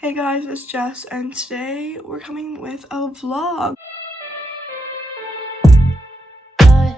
Hey guys, it's Jess, and today we're coming with a vlog. I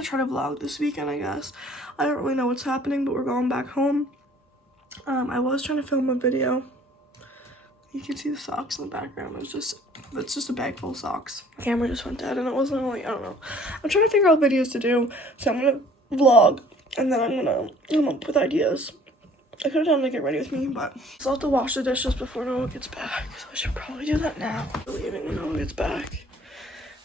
try to vlog this weekend, I guess. I don't really know what's happening, but we're going back home. I was trying to film a video. You can see the socks in the background. It's just a bag full of socks. The camera just went dead, and it wasn't really, I don't know. I'm trying to figure out videos to do, so I'm gonna vlog, and then I'm gonna come up with ideas. I could have done to get ready with me, but I still have to wash the dishes before Noah gets back, so I should probably do that now. We're leaving when Noah gets back,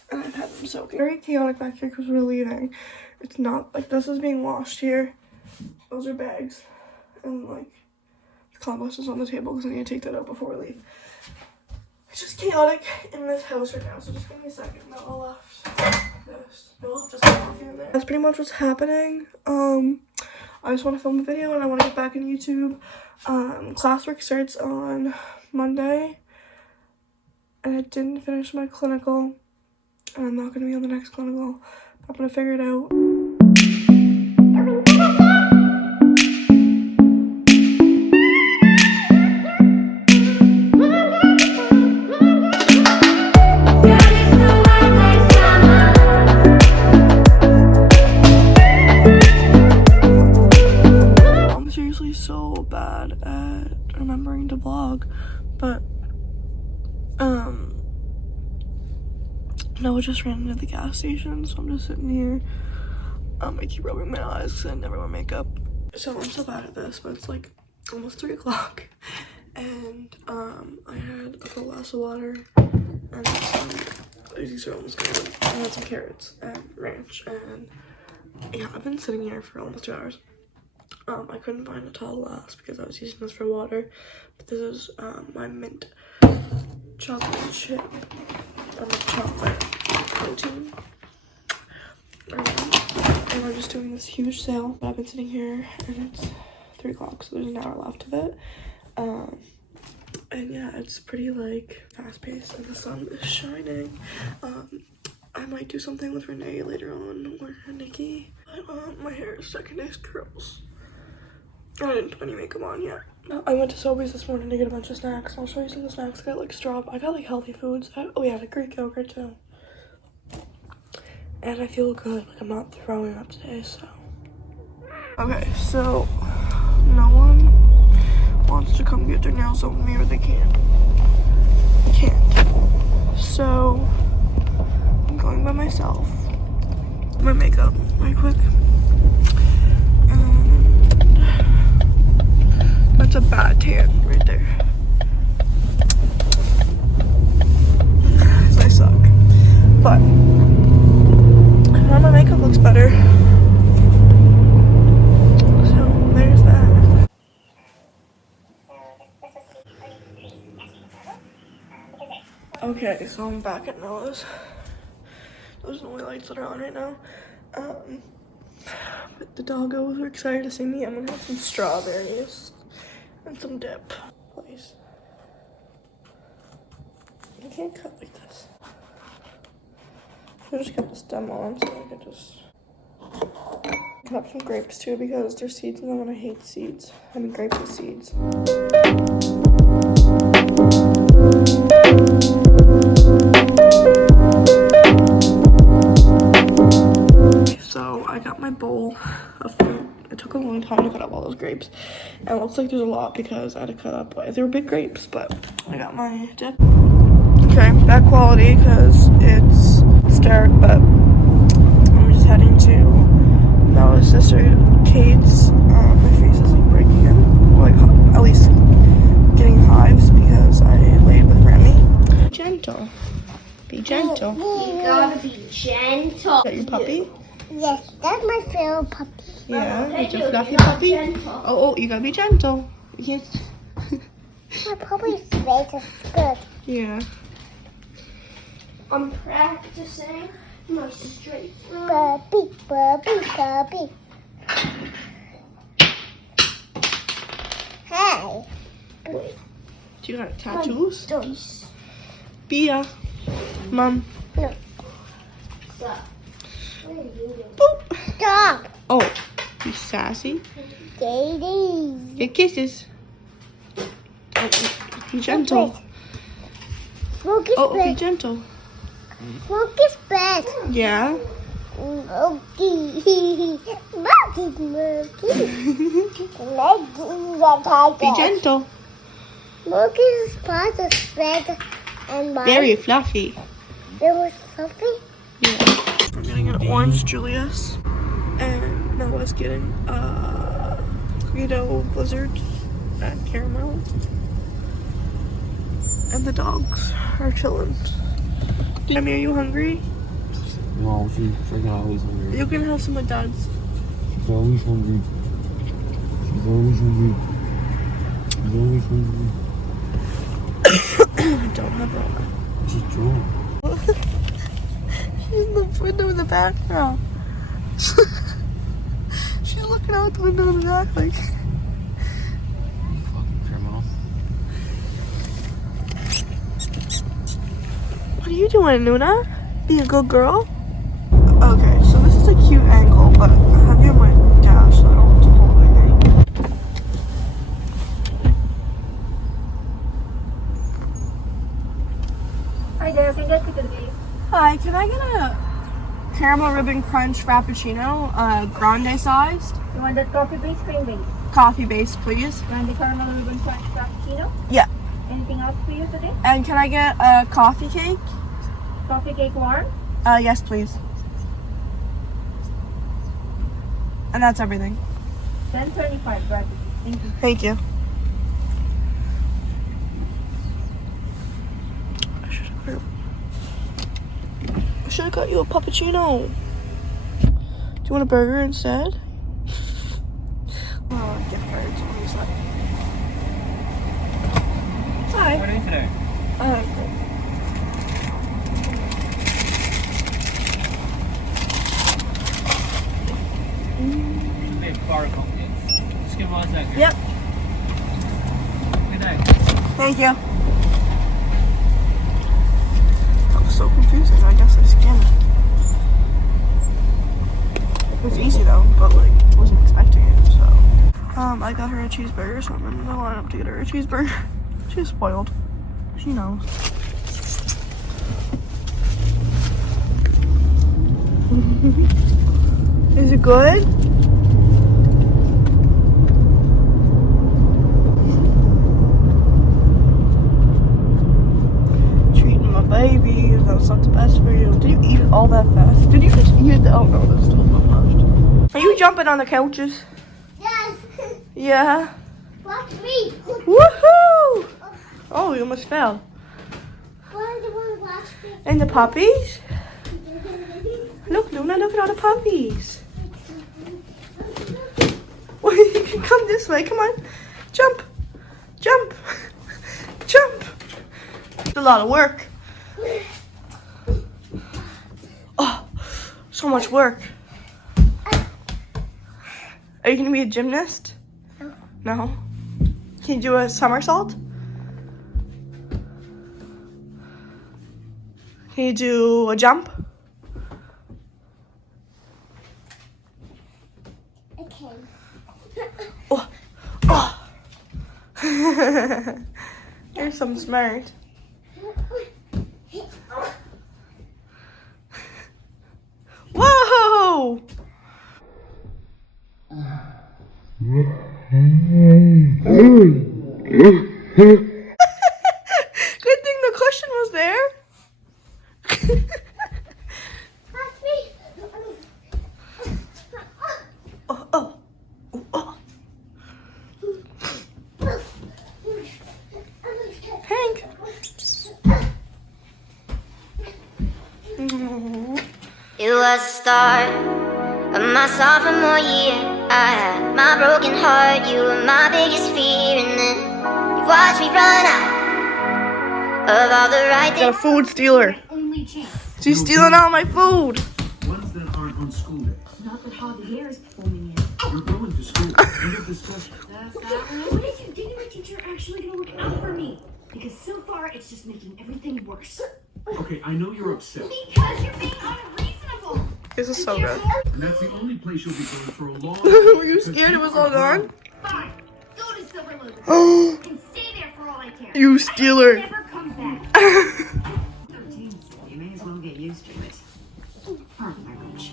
and I've had them soaking. Very chaotic back here because we're leaving. It's not like this is being washed here. Those are bags, and like the compost is on the table because I need to take that out before we leave. It's just chaotic in this house right now, so just give me a second. Noah left this. Noah left this coffee in there. That's pretty much what's happening. I just want to film a video and I want to get back on YouTube. Classwork starts on Monday, and I didn't finish my clinical, and I'm not going to be on the next clinical. I'm going to figure it out. So bad at remembering to vlog, but Noah just ran into the gas station, so I'm just sitting here. I keep rubbing my eyes because I never wear makeup, so I'm so bad at this, but it's like almost 3 o'clock, and I had a full glass of water and these are almost good. I had some carrots and ranch, and yeah, I've been sitting here for almost 2 hours. I couldn't find a tall glass because I was using this for water, but this is my mint chocolate chip, chocolate protein, and we're just doing this huge sale. But I've been sitting here and it's 3 o'clock, so there's an hour left of it, and yeah, it's pretty like fast-paced and the sun is shining. I might do something with Renee later on, or Nikki, but my hair is stuck in nice curls. I didn't put any makeup on yet. I went to Sobeys this morning to get a bunch of snacks. I'll show you some of the snacks. I got like I got like healthy foods. Oh yeah, like Greek yogurt too. And I feel good. Like I'm not throwing up today, so. Okay, so no one wants to come get their nails done with me, or they can't. I can't. So I'm going by myself. My makeup right quick. That's a bad tan right there. I suck. But now my makeup looks better. So there's that. Okay, so I'm back at Noah's. Those are the only lights that are on right now. But the doggos are excited to see me. I'm gonna have some strawberries and some dip, please. I can't cut like this. I just got the stem on so I could just cut up some grapes too because they're seeds and I hate seeds. I mean grapes with seeds. So I got my bowl of fruit. It took a long time to cut up all those grapes, and it looks like there's a lot because I had to cut up. They were big grapes, but I got my dip. Okay, bad quality because it's dark, but I'm just heading to Noah's sister Kate's. My face is like breaking in, like at least getting hives because I laid with Remy. Be gentle. Be gentle. You gotta be gentle. Is that your puppy? Yes, that's my favorite puppy. Yeah, it's a fluffy puppy. Oh, you gotta be gentle. You can't. My puppy's face is good. Yeah. I'm practicing my straight run. Puppy. Hey. Do you got tattoos? Dice. Bia. Mom. No. Stop. Boop. Stop. Oh, you sassy. Daddy. Get kisses. Be gentle. Smokey's Oh, be bed. gentle. Smokey's bed. Yeah. Smokey. Be gentle. Smokey's part is red and white. Very fluffy. It was fluffy. Yeah. I'm getting an orange Julius, and Noah's getting Guido Blizzard and caramel. And the dogs are chilling. Demi, are you hungry? No, she's freaking always hungry. You can have some of Dad's. She's always hungry. She's always hungry. She's always hungry. I don't have her. She's drunk. She's in the window in the background. She's looking out the window in the back like. You fucking criminal. What are you doing, Luna? Be a good girl? Okay, so this is a cute angle, but I have you on my dash so I don't have to hold anything. Hi there, can I get you today? Hi, can I get a caramel ribbon crunch frappuccino, grande sized? You want that coffee based, cream based? Coffee based, please. You want the caramel ribbon crunch frappuccino? Yeah. Anything else for you today? And can I get a coffee cake? Coffee cake warm? Yes, please. And that's everything. $10.25, right? Thank you. Thank you. I should have got you a puppuccino. Do you want a burger instead? Oh, gift cards. What is that? Hi. What are you today? Great. Big bar company. Just give me 1 second. Yep. Good night. Thank you. That was so confusing. I guess I scanned it. It was easy though, but like wasn't expecting it. So, I got her a cheeseburger, so I'm in the line up to get her a cheeseburger. She's spoiled. She knows. Is it good? Treating my baby, that's not the best for you. Did you eat it all that fast? Did you just eat it? Oh no, there's still some left. Are you jumping on the couches? Yes. Yeah. Watch me. Woohoo! Oh, you almost fell. Why do you want to watch me? And the puppies? Look, Luna, look at all the puppies. Well, you can come this way. Come on. Jump. Jump. Jump. It's a lot of work. Oh, so much work. Are you going to be a gymnast? No. No? Can you do a somersault? Can you do a jump? I can. Oh. Oh. You're so smart. Whoa! Good thing the cushion was there. Watch me. Oh, oh, oh, oh. Hank. It was the start of my sophomore year. I had my broken heart, you were my biggest fear. And then you watched me run out of all the right Got a things. food stealer. Only chance. She's stealing all my food. Ones that aren't on school days. Not that Javier is performing yet. You're going to school. End of discussion. That's that. What if you think my teacher actually gonna look out for me? Because so far it's just making everything worse. Okay, I know you're upset. Because you're being unreasonable. This is so good. And that's the only place you'll be going for a long Were you scared it was all gone? Fine. Go to Silver Loop. Oh, And stay there for all You stealer. Never come back. 13, so you may as well get used to it. Pardon my reach.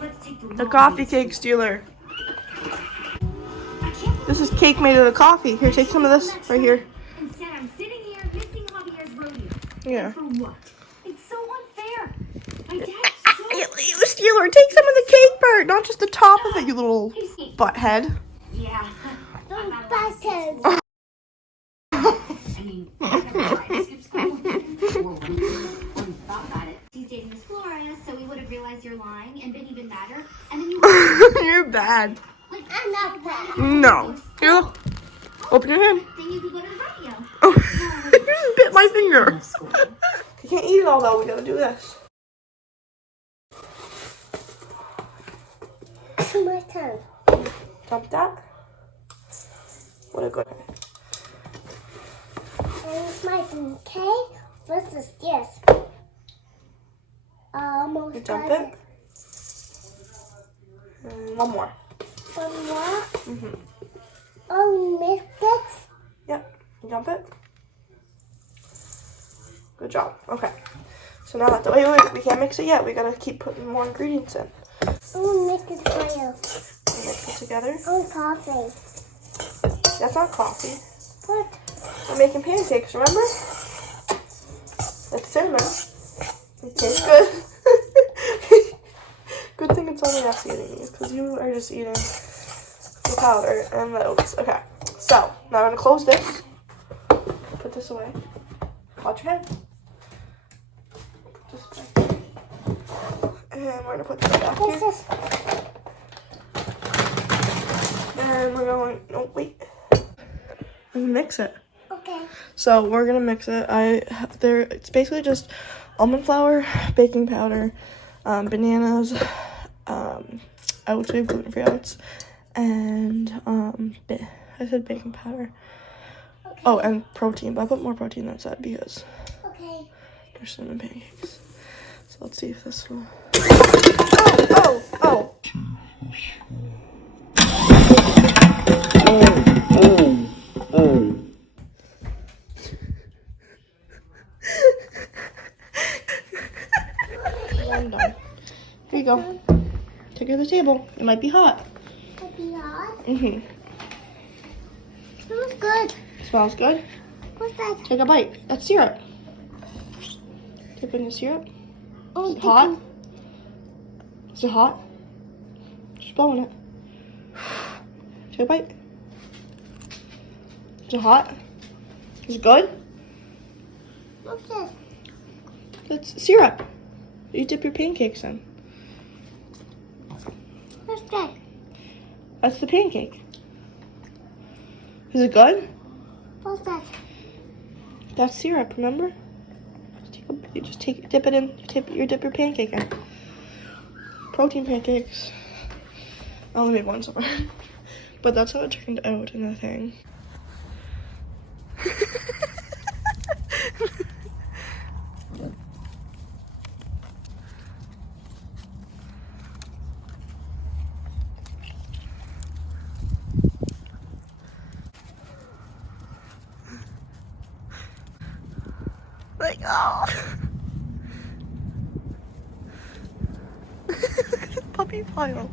Let's take The coffee cake stealer. This is cake made of the coffee. Here, take some of this right here. Instead, I'm sitting here missing Javier's rodeo. Yeah. For what? It's so unfair. My dad's so... You stealer, take some of the cake part, not just the top of it, you little butthead. Yeah. Button. I mean, I've never tried to skip school. Or when you thought about it. He's dating Miss Flora, so we would have realized you're lying and been even madder. And then you You're bad. like, I'm not bad. No. Here, look. Open your hand. then you could go to the rodeo. Oh, you just bit my finger. You can't eat it all though, we gotta do this. My turn. Dump that. What a good. And it's my turn, okay? What is this? Almost You dump got it. And one more. One more. Mm-hmm. Oh, we missed this. Yep. You dump it. Good job. Okay. So now that wait, we can't mix it yet. We gotta keep putting more ingredients in. I'm gonna make this for you. Mix it together. Oh, coffee. That's not coffee. What? We're making pancakes, remember? That's cinnamon. It tastes good. Good thing it's only us eating these, because you are just eating the powder and the oats. Okay, so now I'm going to close this. Put this away. Watch your hand. Put this back. And we're going to put this back This here. is And we're going, oh wait. And mix it. okay. So we're gonna mix it. It's basically just almond flour, baking powder, bananas, oats, we have gluten-free oats, and I said baking powder. Okay. Oh, and protein, but I put more protein than I said because Okay. there's cinnamon pancakes. So let's see if this will. Oh! I'm done. Here you go. Take it to the table. It might be hot. Could be hot. Smells good. Smells good. What's that? Take a bite. That's syrup. Dip in the syrup. Oh, Is it hot? Is it hot? Just blow in it. Take a bite. Is it hot? Is it good? What's this? That's syrup. You dip your pancakes in. What's that? That's the pancake. Is it good? What's that? That's syrup, remember? Dip it in, dip your pancake in. Protein pancakes. I only made one so far. But that's how it turned out in the thing. Like, oh. Puppy pile.